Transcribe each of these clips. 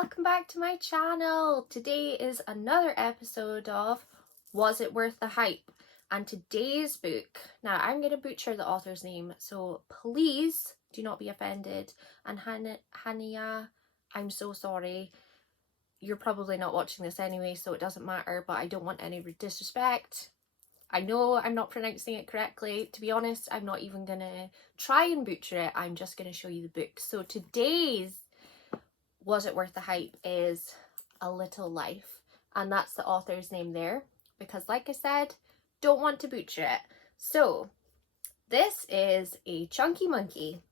welcome back to my channel. Today is another episode of Was It Worth the Hype? And today's book, now I'm going to butcher the author's name, so please do not be offended. And Hanya, I'm so sorry. You're probably not watching this anyway, so it doesn't matter, but I don't want any disrespect. I know I'm not pronouncing it correctly. To be honest, I'm not even going to try and butcher it. I'm just going to show you the book. So today's Was It Worth the Hype is A Little Life, and that's the author's name there because, like I said, don't want to butcher it. So this is a chunky monkey.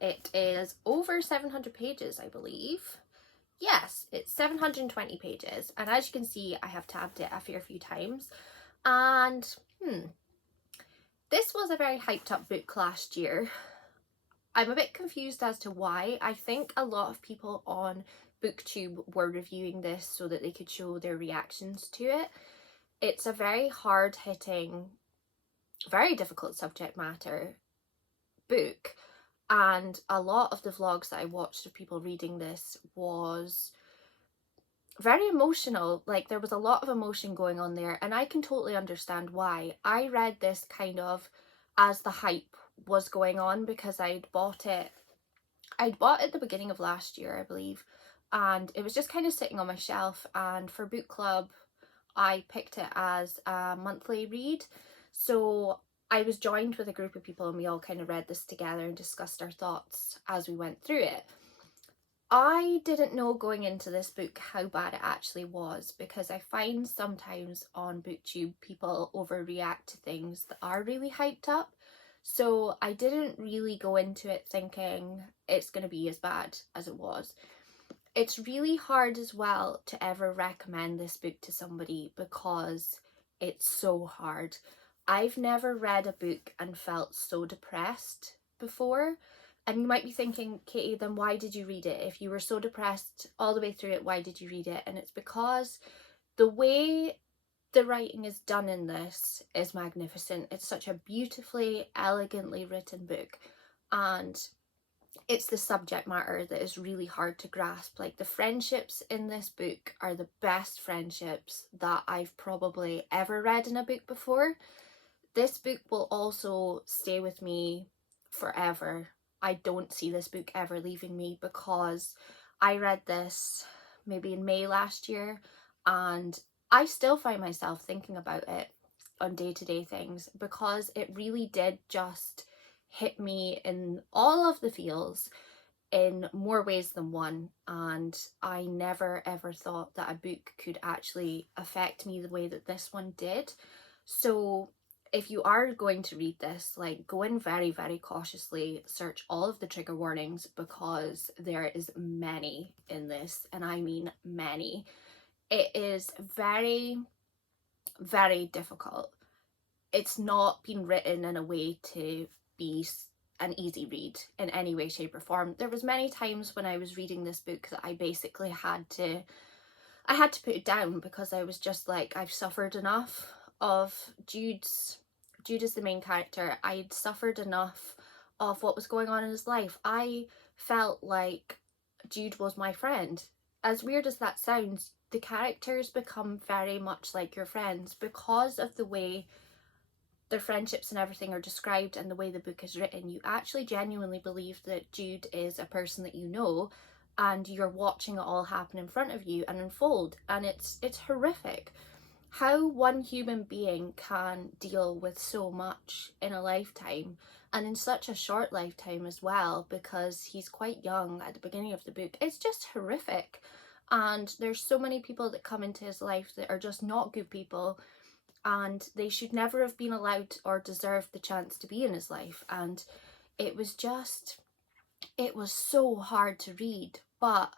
It is over 700 pages, I believe. Yes, it's 720 pages, and as you can see, I have tabbed it a fair few times. And this was a very hyped up book last year. I'm a bit confused as to why. I think a lot of people on BookTube were reviewing this so that they could show their reactions to it. It's a very hard-hitting, very difficult subject matter book, and a lot of the vlogs that I watched of people reading this was very emotional. Like, there was a lot of emotion going on there, and I can totally understand why. I read this kind of as the hype was going on because I'd bought it at the beginning of last year, I believe, and it was just kind of sitting on my shelf, and for book club I picked it as a monthly read. So I was joined with a group of people and we all kind of read this together and discussed our thoughts as we went through it. I didn't know going into this book how bad it actually was, because I find sometimes on BookTube people overreact to things that are really hyped up. So I didn't really go into it thinking it's going to be as bad as it was. It's really hard as well to ever recommend this book to somebody because it's so hard. I've never read a book and felt so depressed before. And you might be thinking, Katie, then why did you read it? If you were so depressed all the way through it, why did you read it? And it's because the way the writing is done in this is magnificent. It's such a beautifully, elegantly written book, and it's the subject matter that is really hard to grasp. Like, the friendships in this book are the best friendships that I've probably ever read in a book before. This book will also stay with me forever. I don't see this book ever leaving me, because I read this maybe in May last year and I still find myself thinking about it on day-to-day things, because it really did just hit me in all of the feels in more ways than one, and I never ever thought that a book could actually affect me the way that this one did. So if you are going to read this, like, go in very, very cautiously, search all of the trigger warnings, because there is many in this, and I mean many. It is very, very difficult. It's not been written in a way to be an easy read in any way, shape or form. There was many times when I was reading this book that I basically had to put it down, because I was just like, I've suffered enough of Jude is the main character. I'd suffered enough of what was going on in his life. I felt like Jude was my friend. As weird as that sounds, the characters become very much like your friends because of the way their friendships and everything are described and the way the book is written. You actually genuinely believe that Jude is a person that you know, and you're watching it all happen in front of you and unfold, and it's horrific how one human being can deal with so much in a lifetime, and in such a short lifetime as well, because he's quite young at the beginning of the book. It's just horrific, and there's so many people that come into his life that are just not good people, and they should never have been allowed or deserved the chance to be in his life. And it was so hard to read, but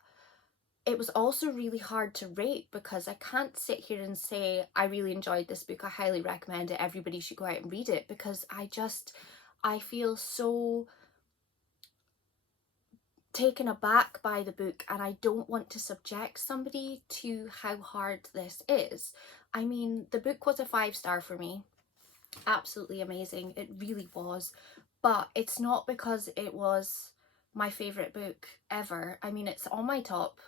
it was also really hard to rate, because I can't sit here and say I really enjoyed this book, I highly recommend it, everybody should go out and read it, because I feel so taken aback by the book, and I don't want to subject somebody to how hard this is. I mean, the book was a 5-star for me. Absolutely amazing. It really was. But it's not because it was my favourite book ever. I mean, it's on my top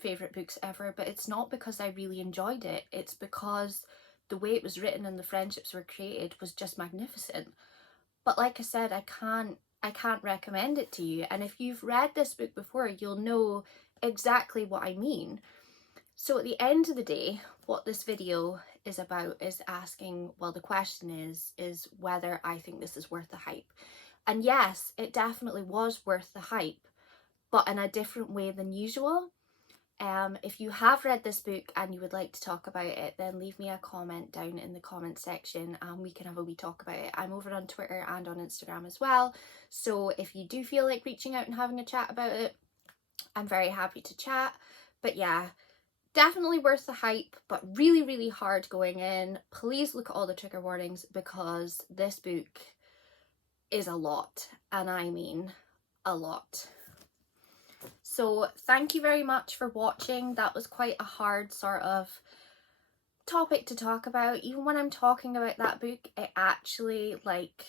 favourite books ever, but it's not because I really enjoyed it. It's because the way it was written and the friendships were created was just magnificent. But like I said, I can't recommend it to you. And if you've read this book before, you'll know exactly what I mean. So at the end of the day, what this video is about is asking, well, the question is whether I think this is worth the hype. And yes, it definitely was worth the hype, but in a different way than usual. If you have read this book and you would like to talk about it, then leave me a comment down in the comment section and we can have a wee talk about it. I'm over on Twitter and on Instagram as well, so if you do feel like reaching out and having a chat about it, I'm very happy to chat. But yeah, definitely worth the hype, but really, really hard going in. Please look at all the trigger warnings because this book is a lot, and I mean a lot. So thank you very much for watching. That was quite a hard sort of topic to talk about. Even when I'm talking about that book, it actually like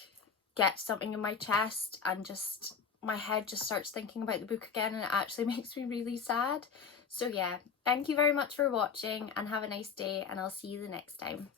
gets something in my chest and just my head just starts thinking about the book again, and it actually makes me really sad. So yeah, thank you very much for watching and have a nice day, and I'll see you the next time.